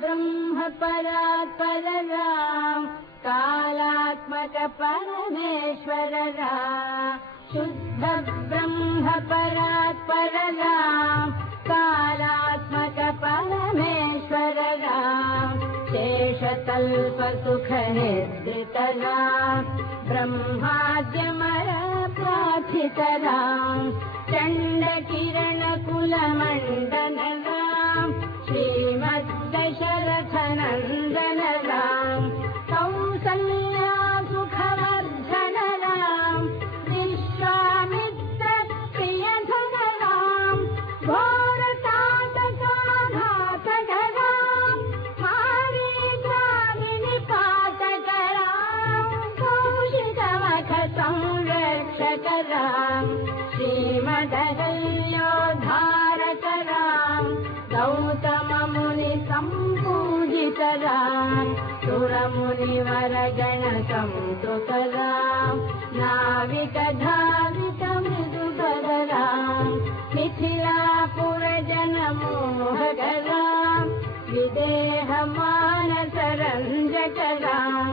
ब्रह्म परात्पर राम कालात्मक परमेश्वर राम शुद्ध ब्रह्म परात्पर राम कालात्मक परमेश्वर राम शेषतल्प सुख निद्रित राम ब्रह्माद्यमर प्रार्थित राम चण्ड किरण कुल मंडन राम श्रीमद्दशरथ नंदन राम कौसल्या सुखवर्धन राम विश्वामित्र प्रियधन राम घोरतातकाघातक राम मारीचारिणि पातक राम कौशिकवख संरक्षक राम श्रीमदहल्योद्धारक राम गौतम मुनि संपूजित राम सुरमुनिवर गण संतुत राम नाविक धाविक मृदुपद राम मिथिलापुर जन मोहक राम विदेह मानस रंजक राम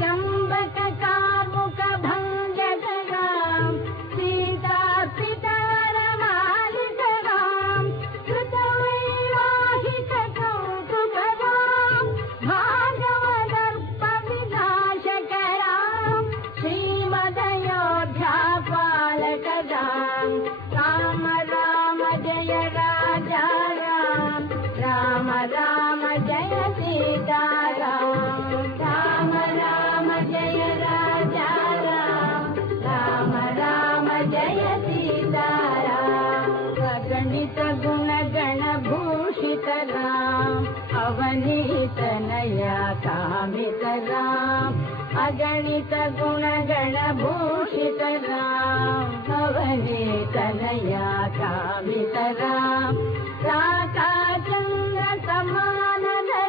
चंबक कामुक भंजक राम सीता पितर मालिक राम कृतवैवाहिक कौतुक राम भागवदर्प विनाशक राम श्रीमदयोध्या पालक राम राम राम जय राजा राम राम राम जय सीता राम राम राम जय राजा राम राम राम जय सीता राम अगणित गुण गण भूषित राम अवनीत नया कामित राम अगणित गुण गण भूषित राम अवनीत नया कामित राम राकाचन्द्र समान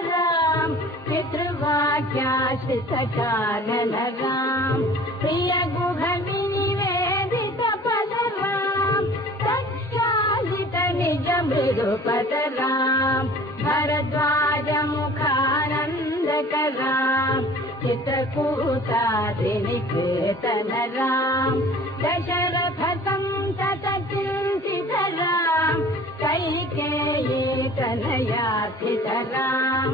राम पितृवाक्याश्रित कानन राम प्रिय गुह निवेदित पद राम तक्षालित निज मृदुपद राम भरद्वाज मुखानन्दक राम चित्रकूटादि निकेतन राम दशरथ संतत चिन्तित राम कैकेयी तनयार्थित राम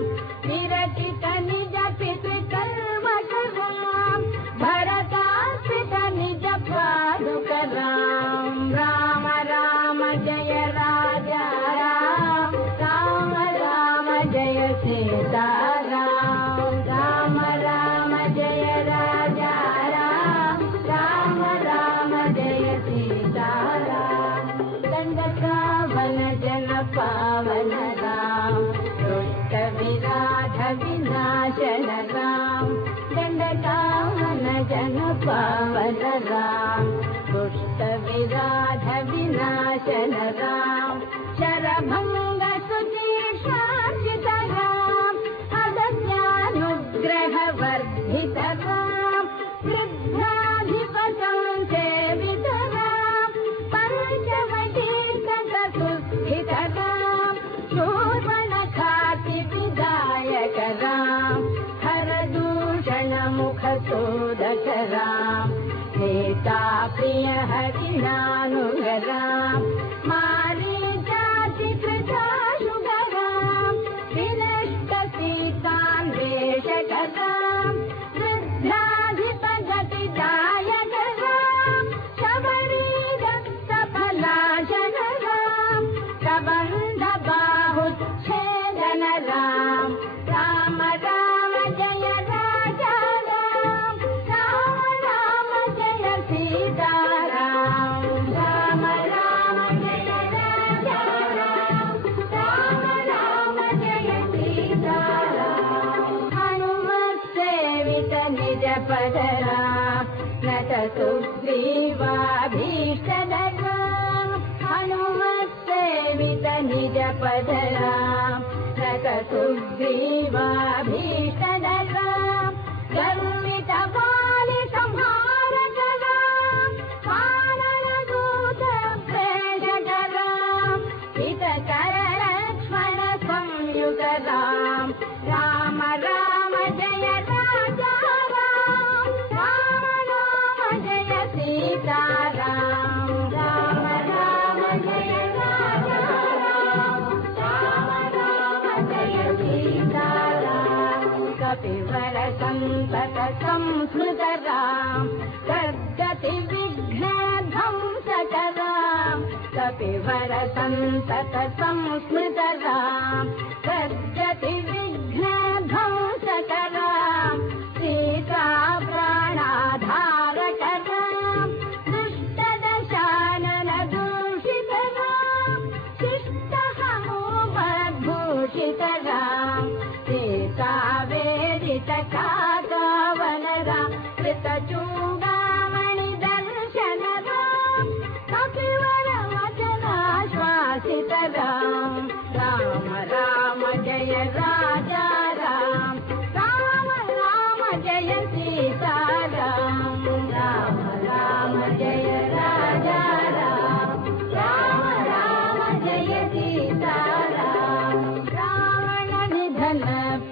विरचित निज पितृकर्मक राम भरतार्पित निज पादुक राम राम राम जय राजा राम राम राम जय सीता राम राम राम जय राजा राम राम राम जय सीता राम दंडकावन जन पावन राम दुष्ट विराध विनाशन राम दंडकावन जन पावन राम दुष्ट विराध विनाशन राम शरभंग सुतीक्षार्चित राम अगत्यानुग्रह वर्धित राम वृद्धाधिपतं सेवित राम पंचवटीर्कत सुस्थित राम शूर्पणखाति विदायक राम हरदूषण मुख शोधक राम नेता प्रिय हरिणानुग राम मारीचाति कृताशुग राम विनष्ट सीतान्वेषक राम वृद्धाधिपगतिदायक राम शबरी दत्त फलाशक राम कबन्ध बाहुच्छेदन राम राम राम जय राजा राम राम राम जय सीता राम राम राम जय राजा राम राम राम जय सीता राम हनुमत सेवित निज पद राम नट सुग्रीवाभीष्टद राम हनुमत सेवित निज पद राम नट सुग्रीवाभीष्टद राम गर्वित बालि संहारक राम कानन दूत प्रेषक राम हितकर लक्ष्मण संयुत राम सन्तत संस्मृतरां सद्गति विघ्नध्वंसकरां कपिवर सन्तत संस्मृतरां सद्गति विघ्नध्वंसकरां सीता प्राणाधारकरां दुष्टदशानन दूषितरां शिष्टहमोमद्भूषितरां सीता वेदितकाकावनरां कृतचूडामणिदर्शनरां कपिवरवचनाश्वासितरां राम राम जय राजा राम राम राम जय सीताराम राम राम जय राजा राम राम राम जय सीताराम रावण निधन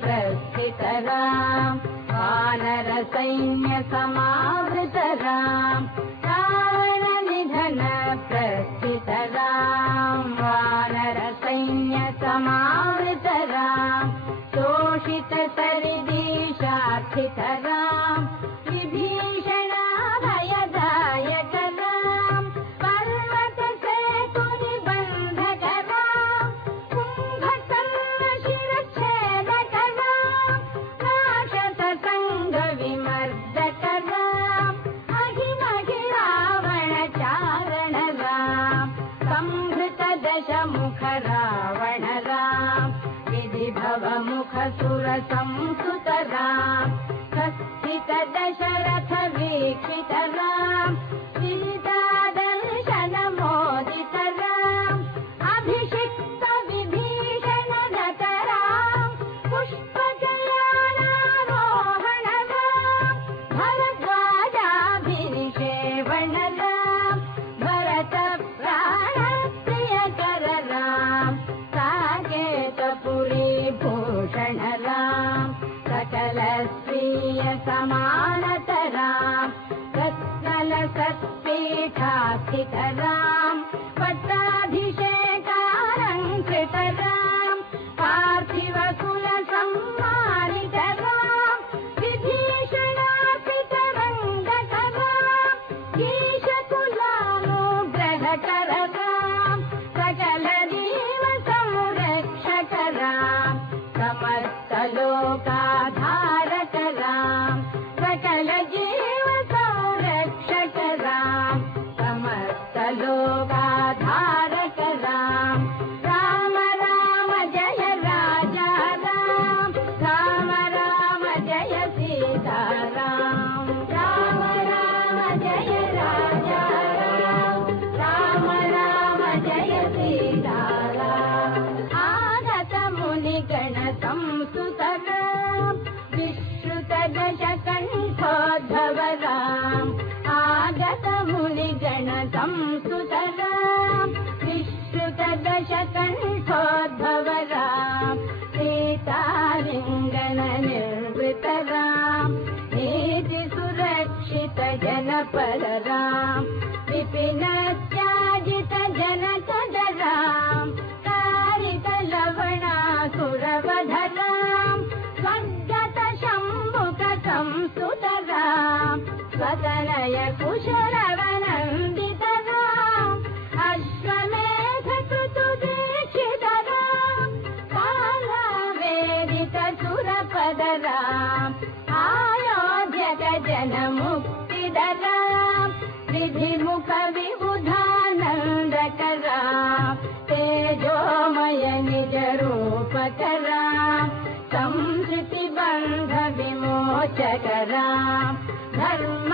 प्रस्थितरां वानर सैन्य समावृतरां रावण निधन प्रस्थितरां वानर सैन्य समावृतरां शोषित सरिदीशार्थितरां विभीषणाभयदायकरां पर्वत सेतुनिबन्धकरां कुम्भकर्णशिरच्छेदकरां राक्षससङ्गविमर्दकरां अहिमहिरावणचारणरां संहृतदशमुखरावणरां विधिभवमुखसुरसंस्तुतरां कस्थित दशरथ वीक्षितरां सीतादर्शनमोदितरां अभिषिक्त विभीषणनतरां पुष्पजयानारोहणरां भरद्वाजाभिनिषेवणरां भरतप्राणप्रियकररां साकेतपुरीभूषणरां सकलस्वीयसमानतरां रत्नलसत्पीठास्थितरां पट्टाभिषेकालङ्कृतरां पार्थिवकुलसम्मानितरां विभीषणार्पितरङ्गकरां ईशकुलानुग्रहकररां सकलजीवसंरक्षकरां समस्तलोकाधारकरां सकलजीवसंरक्षकरां समस्तलोकाधारकरां राम राम जय राजा राम राम राम जय सीताराम राम राम जय राजा राम राम राम जय सीताराम आगत मुनिगण संस्तुतरां विश्रुतदशकण्ठोद्भवराम् आगत मुनिगण संस्तुतरां विश्रुतदशकण्ठोद्भवरां सीतालिङ्गन निर्वृतरां नीतिसुरक्षित जनपररां विपिनत्याजित जनकदरां कारित लवणासुरवधरां स्वगत शम्भुक संस्तुतरां स्वतनय कुशलवनन्दितरां अश्वमेध कृतुदीक्षितरां कालावेदित सुरपदरां आयोध्यक जनमुक्तिदरां विधिमुख विबुधानन्दकरां तेजोमय निजरूपकरां संस्कृतिबन्ध विमोचकरां धर्म